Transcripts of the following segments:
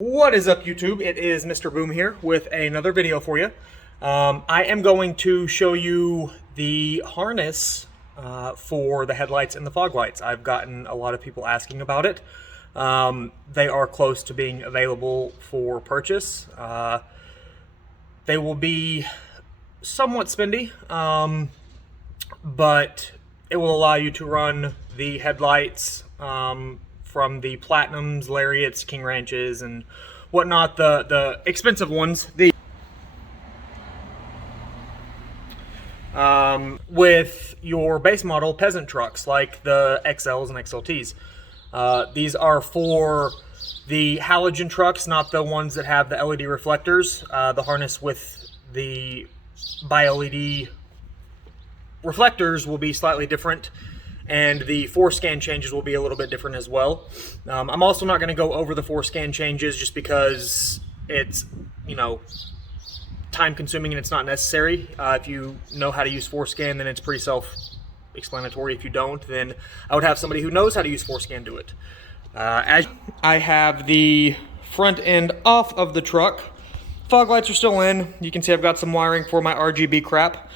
What is up, YouTube? It is Mr. Boom here with another video for you. I am going to show you the harness for the headlights and the fog lights. I've gotten a lot of people asking about it. They are close to being available for purchase. They will be somewhat spendy, but it will allow you to run the headlights from the Platinums, Lariats, King Ranches, and whatnot, the expensive ones. With your base model peasant trucks like the XLs and XLTs. These are for the halogen trucks, not the ones that have the LED reflectors. The harness with the bi-LED reflectors will be slightly different, and the 4-scan changes will be a little bit different as well. I'm also not going to go over the 4-scan changes just because it's, time consuming and it's not necessary. If you know how to use 4-scan, then it's pretty self-explanatory. If you don't, then I would have somebody who knows how to use 4-scan do it. As I have the front end off of the truck, fog lights are still in. You can see I've got some wiring for my RGB crap.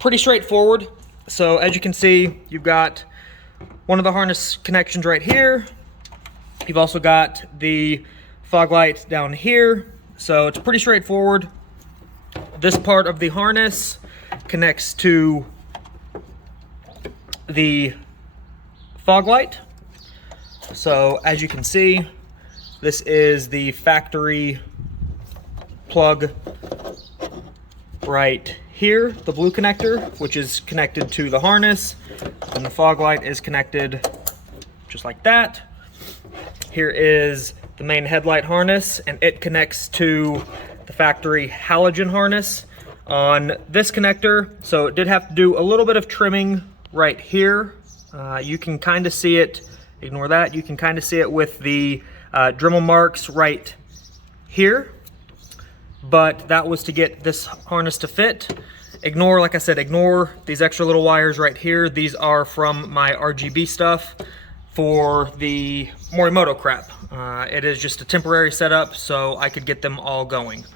Pretty straightforward. So as you can see, you've got one of the harness connections right here. You've also got the fog light down here. So it's pretty straightforward. This part of the harness connects to the fog light. So as you can see, this is the factory plug right here, the blue connector, which is connected to the harness, and the fog light is connected just like that. Here is the main headlight harness, and it connects to the factory halogen harness on this connector. So it did have to do a little bit of trimming right here. You can kind of see it, ignore that, you can kind of see it with the Dremel marks right here. But that was to get this harness to fit. Ignore, like I said, ignore these extra little wires right here. These are from my RGB stuff for the Morimoto crap. It is just a temporary setup so I could get them all going.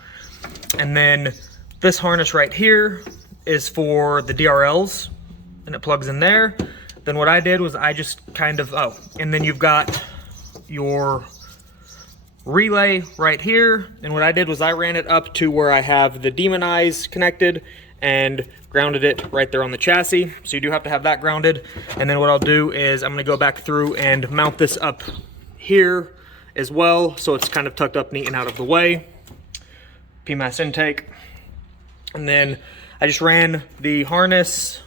And then this harness right here is for the DRLs, and it plugs in there. Then what I did was I just kind of, and then you've got your relay right here, and what I did was I ran it up to where I have the demon eyes connected and grounded it right there on the chassis. So you do have to have that grounded. And then what I'll do is I'm going to go back through and mount this up here as well, so it's kind of tucked up neat and out of the way. PMAS intake. And then I just ran the harness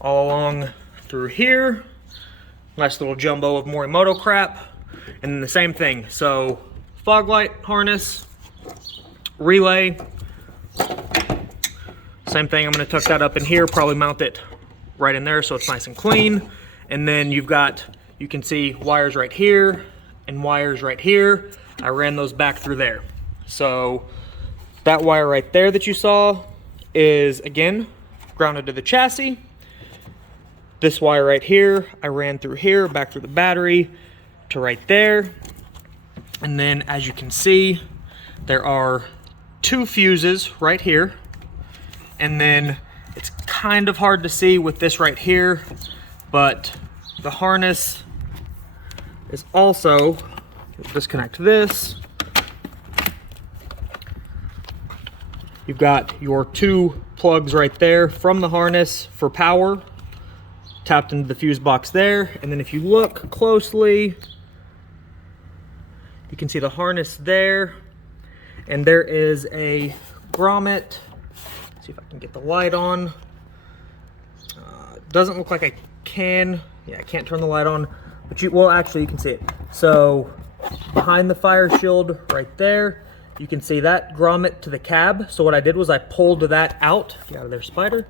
all along through here. Nice little jumbo of Morimoto crap. And then the same thing, so fog light harness, relay, same thing. I'm going to tuck that up in here, probably mount it right in there so it's nice and clean. And then you've got, you can see wires right here and wires right here. I ran those back through there. So that wire right there that you saw is, again, grounded to the chassis. This wire right here, I ran through here, back through the battery, to right there. And then as you can see, there are 2 fuses right here, and then it's kind of hard to see with this right here, but the harness is also, disconnect this, you've got your 2 plugs right there from the harness for power tapped into the fuse box there. And then if you look closely, you can see the harness there, and there is a grommet. Let's see if I can get the light on. Doesn't look like I can. Yeah, I can't turn the light on, but well, actually you can see it. So behind the fire shield right there, you can see that grommet to the cab. So what I did was I pulled that out. Get out of there, spider.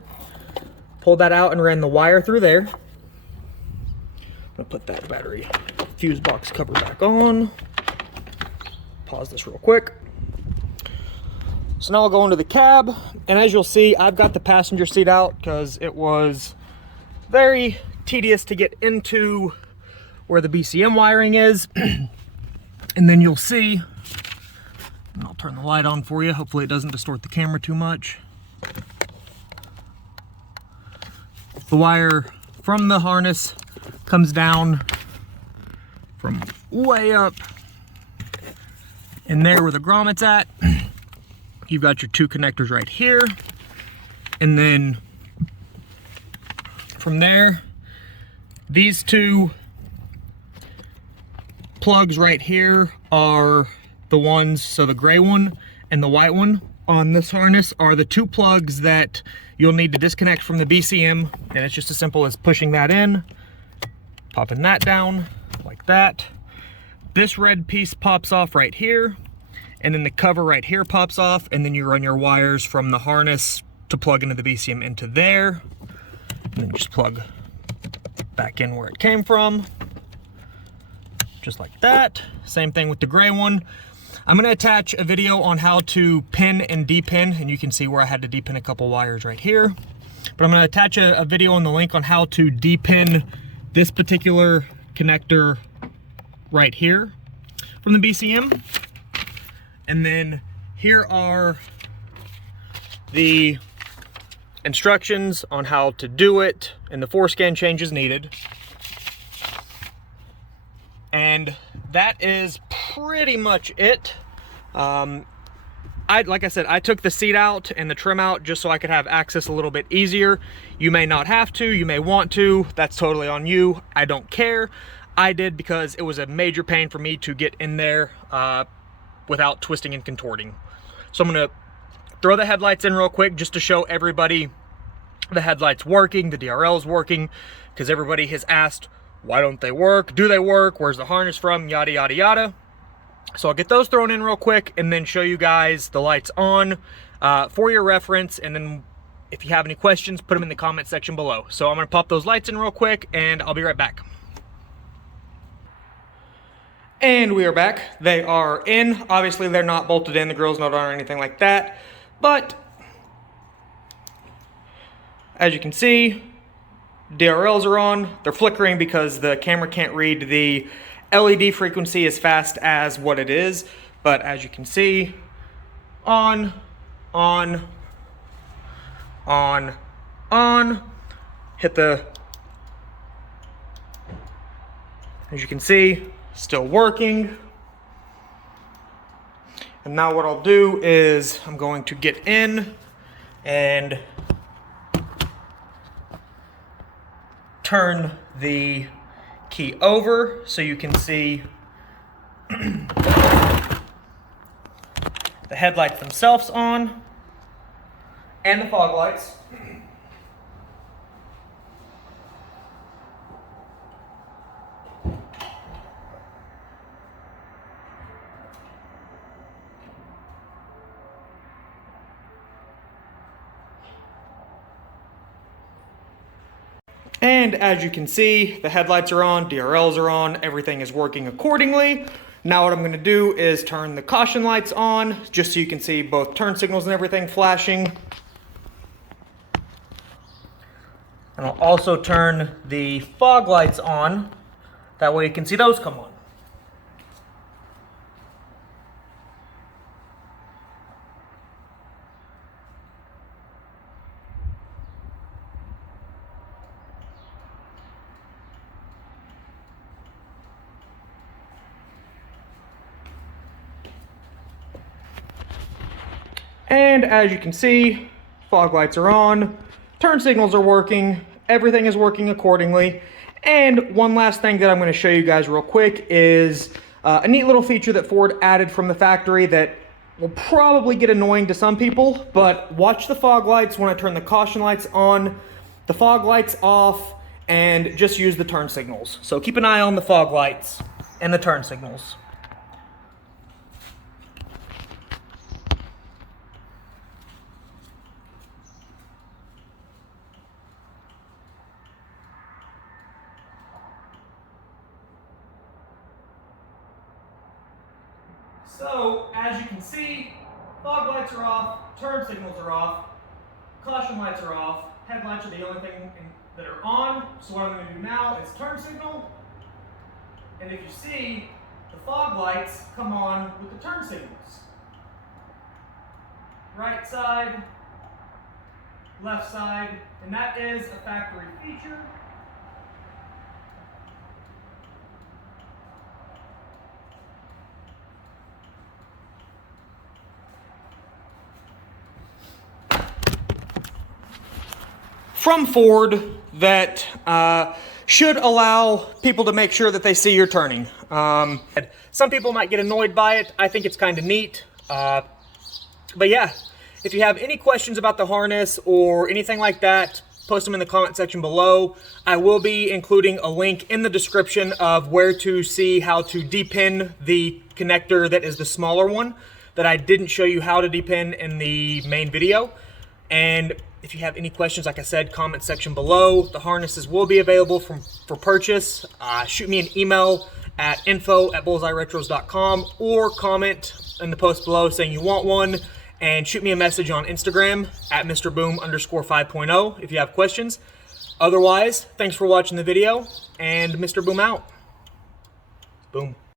Pulled that out and ran the wire through there. I'm gonna put that battery fuse box cover back on. Pause this real quick. So now I'll go into the cab, and as you'll see, I've got the passenger seat out because it was very tedious to get into where the BCM wiring is. And then you'll see, and I'll turn the light on for you, hopefully it doesn't distort the camera too much. The wire from the harness comes down from way up in there where the grommet's at. You've got your two connectors right here. And then from there, these two plugs right here are the ones, so the gray one and the white one on this harness are the two plugs that you'll need to disconnect from the BCM, and it's just as simple as pushing that in, popping that down like that. This red piece pops off right here, and then the cover right here pops off, and then you run your wires from the harness to plug into the BCM into there, and then just plug back in where it came from, just like that. Same thing with the gray one. I'm going to attach a video on how to pin and depin, and you can see where I had to depin a couple wires right here. But I'm going to attach a video on the link on how to depin this particular connector right here from the BCM. And then here are the instructions on how to do it and the forescan changes needed. And that is pretty much it. Like I said, I took the seat out and the trim out just so I could have access a little bit easier. You may not have to, you may want to, that's totally on you. I don't care. I did because it was a major pain for me to get in there without twisting and contorting. So I'm gonna throw the headlights in real quick just to show everybody the headlights working, the DRL's working, because everybody has asked, why don't they work? Do they work? Where's the harness from? Yada, yada, yada. So I'll get those thrown in real quick and then show you guys the lights on for your reference. And then if you have any questions, put them in the comment section below. So I'm gonna pop those lights in real quick and I'll be right back. And we are back. They are in. Obviously they're not bolted in, the grill's not on or anything like that. But as you can see, DRLs are on. They're flickering because the camera can't read the LED frequency as fast as what it is. But as you can see, on, hit the, as you can see, still working. And now what I'll do is I'm going to get in and turn the key over so you can see the headlights themselves on and the fog lights. And as you can see, the headlights are on, DRLs are on, everything is working accordingly. Now what I'm going to do is turn the caution lights on, just so you can see both turn signals and everything flashing. And I'll also turn the fog lights on, that way you can see those come on. And as you can see, fog lights are on, turn signals are working, everything is working accordingly. And one last thing that I'm going to show you guys real quick is a neat little feature that Ford added from the factory that will probably get annoying to some people, but watch the fog lights when I turn the caution lights on, the fog lights off, and just use the turn signals. So keep an eye on the fog lights and the turn signals. So, as you can see, fog lights are off, turn signals are off, caution lights are off, headlights are the only thing that are on. So what I'm going to do now is turn signal, and if you see, the fog lights come on with the turn signals. Right side, left side, and that is a factory feature. From Ford that should allow people to make sure that they see you're turning. Some people might get annoyed by it. I think it's kind of neat. But yeah, if you have any questions about the harness or anything like that, post them in the comment section below. I will be including a link in the description of where to see how to depin the connector that is the smaller one that I didn't show you how to depin in the main video. And if you have any questions, like I said, comment section below. The harnesses will be available for purchase. Shoot me an email at info@bullseyeretros.com or comment in the post below saying you want one, and shoot me a message on Instagram at MrBoom_5.0 if you have questions. Otherwise, thanks for watching the video, and Mr. Boom out. Boom.